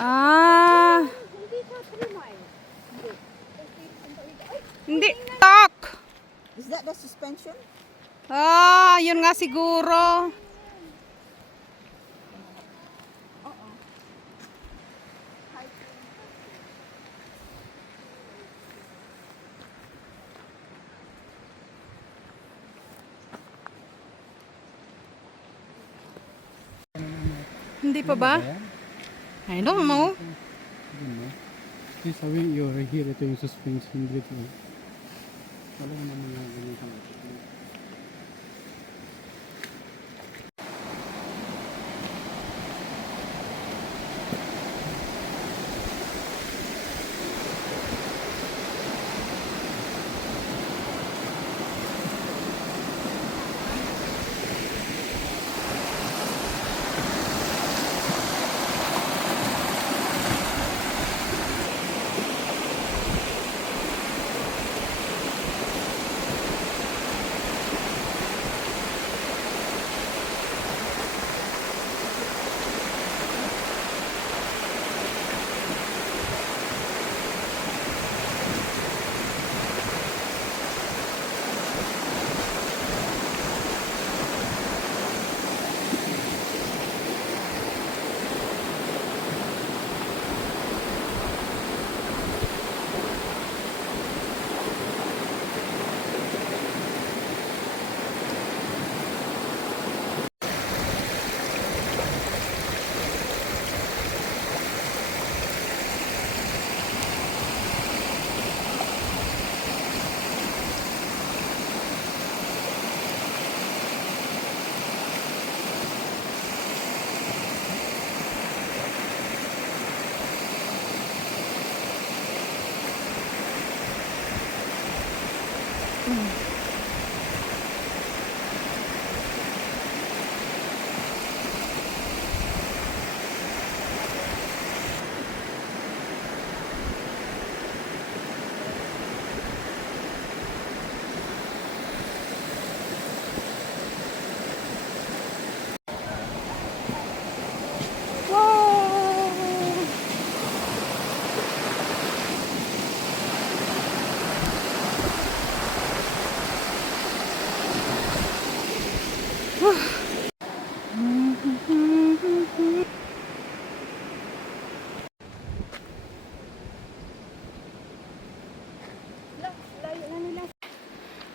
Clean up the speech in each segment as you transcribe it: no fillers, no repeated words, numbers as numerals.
Ah, hindi. Tak! Is that the suspension? Ah, yun nga siguro. Hindi pa ba? I don't know. Kasi sabi you're here, ito yung suspension dito. Wala naman mga ganito.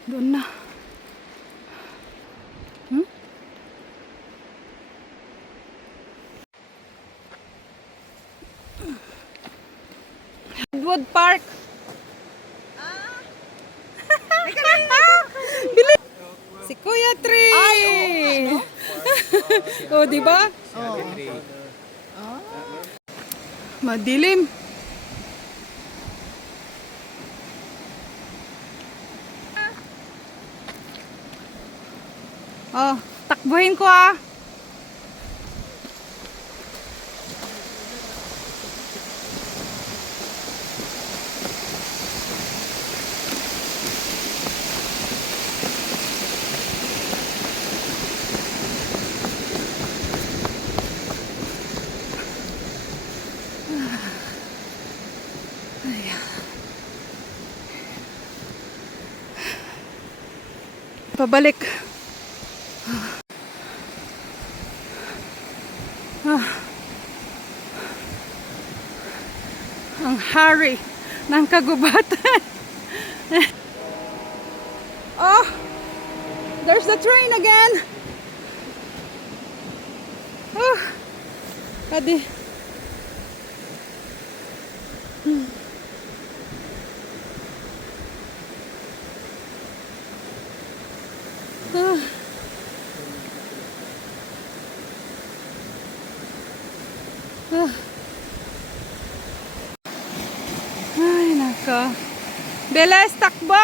Doon na. Redwood Park. Bilis. Si Kuya Tree. Ay, oh, di ba? Oh. Madilim. Oh, takbuhin ko ah. Pabalik. Ang hari ng kagubatan. Oh, there's the train again. Oh, adi. Ay, nako. Bilis, takbo!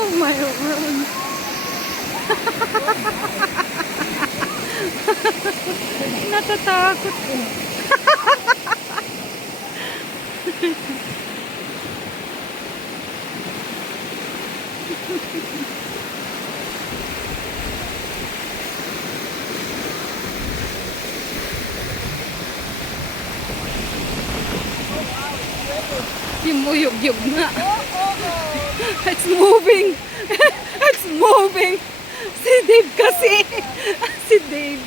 Oh my word. Natatakot ko. Yumuyog-yog nga. It's moving. It's moving. Si Dave kasi. Si Dave.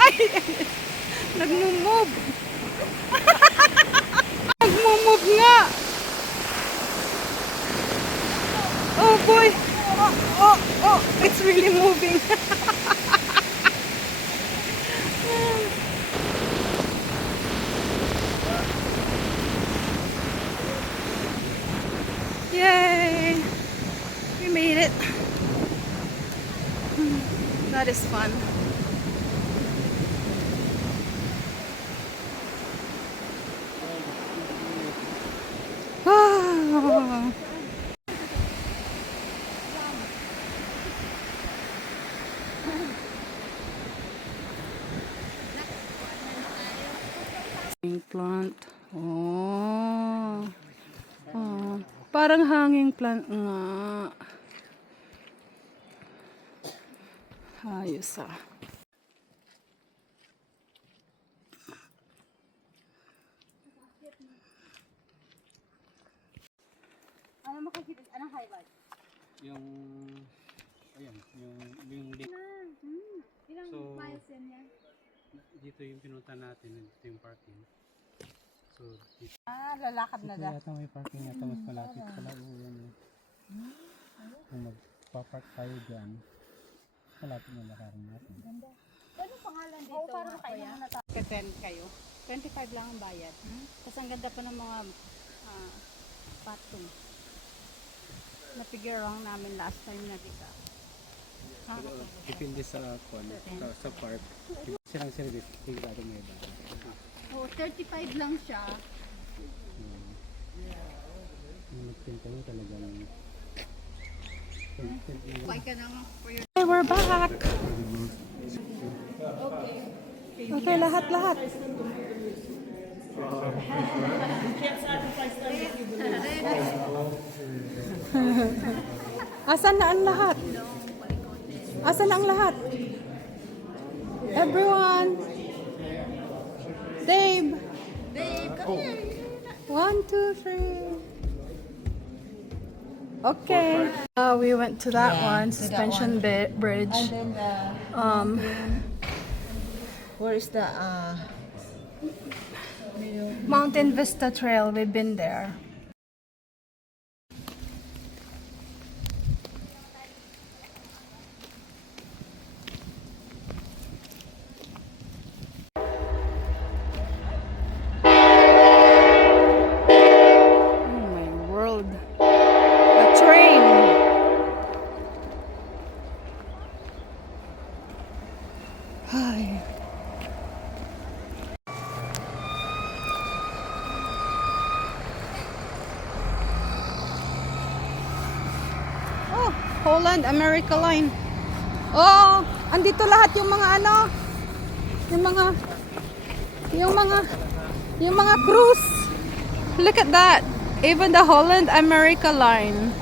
Ay, nagmumove. Nagmumove nga. Oh boy. Oh. It's really moving. Yay! We made it. That is fun. Ah. Plant. Oh. Oh. Parang hanging plant nga. Ayos ah. Ano makikita? Anong highlight? Yung, ayan, yung lake. Ilang So, miles yan? Dito yung pinunta natin, dito yung parking. So, dito. Lalakad na Dito yata may parking yata mas malapit pala. Yan, kung magpapark tayo dyan, malapit na lakarin natin. Ano pangalan dito? Oo, parang kayo na Ka-10 kayo. 25 lang ang bayad. Tapos ang ganda pa ng mga patong. Na-figure lang namin last time na dito. Depende sa park. Silang service, hindi natin may iba. Oo, 35 lang siya. Yung nagpinta mo talagang Buy ka na nga for your... Okay, we're back. Okay, lahat. Asan na ang lahat? Asan na ang lahat? Everyone. Dave, come here. 1, 2, 3. Okay. We went to that one, suspension bridge. And then where is the Mountain Vista Trail. We've been there. Oh my world. A train. Hi. Oh, Holland America Line. Oh, andito lahat yung mga ano, yung mga cruise. Look at that. Even the Holland America Line.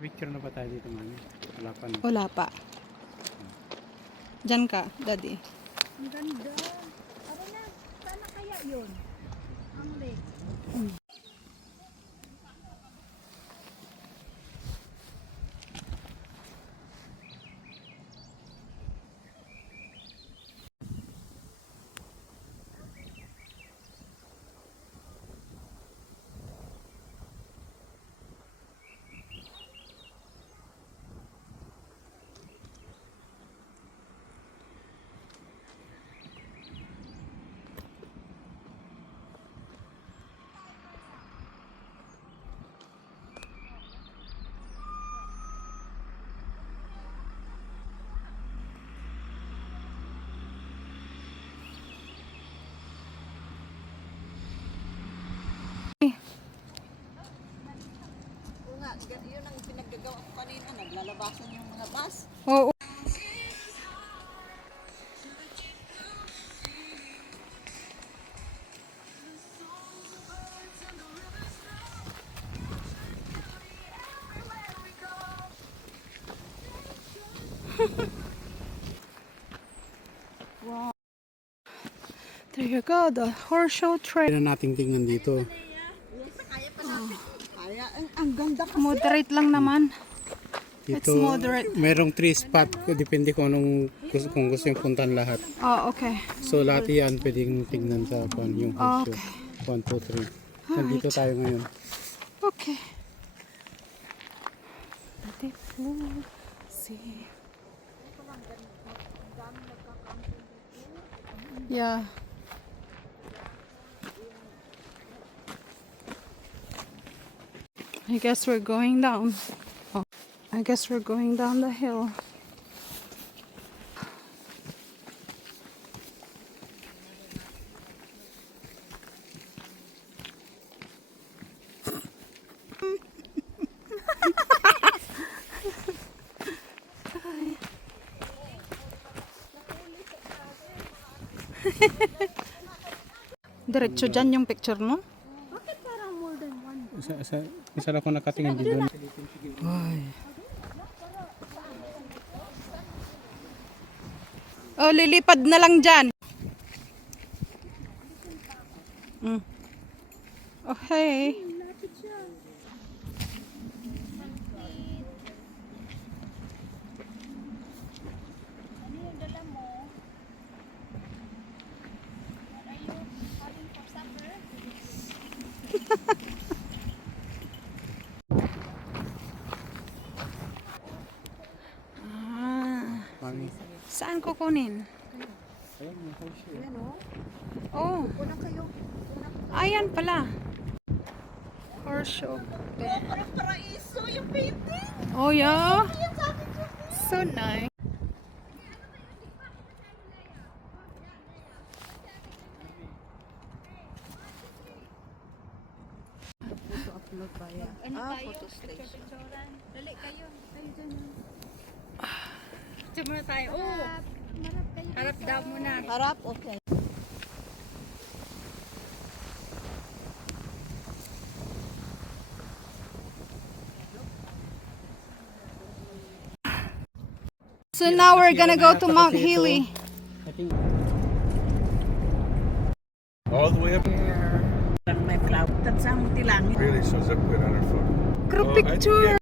May picture na ba tayo dito, mami? Wala pa, no? Wala pa. Diyan ka, Daddy. Ang ganda. Tara na. Sana kaya yun? Ang lake. Lalabasan yung mga bus. Oo. Wow. There you go, the horseshoe trail. Kaya nating tingnan dito. Kaya, ang ganda ka. Moderate lang naman. It's Dito, moderate. merong 3 spot. Depende kung kung gusto yung puntahan lahat. Oh, okay. So lahat yan pwedeng tingnan sa yung horseshoe. 1, 2, 3. Nandito tayo ngayon. Okay. Beautiful. See. Yeah. I guess we're going down. Oh, I guess we're going down the hill. Diretso dyan yung picture mo? Bakit parang more than one? Isa lang ako nakatingin dito. Oh, lilipad na lang dyan. Mm. Okay. Lapit siya. Ano yung dala mo? What are you having for supper? Ah, Mami. saan kukunin? Ayan, yung horseshoe. Oh, Una kayo. ayan pala. Horseshoe. Parang paraiso yung painting. Oh, yeah. So nice. Upload ba yan? Ano tayo? Photo station. Picture-picturean. Dali kayo. Kayo dyan. Picture muna tayo. Oh, Marap kayo. harap daw muna. Harap, okay. So now we're gonna go to Mount Healy. I think All the way up? May cloud. Tansang tilangin. Really shows up good on her photo. Group Oh, I think, picture.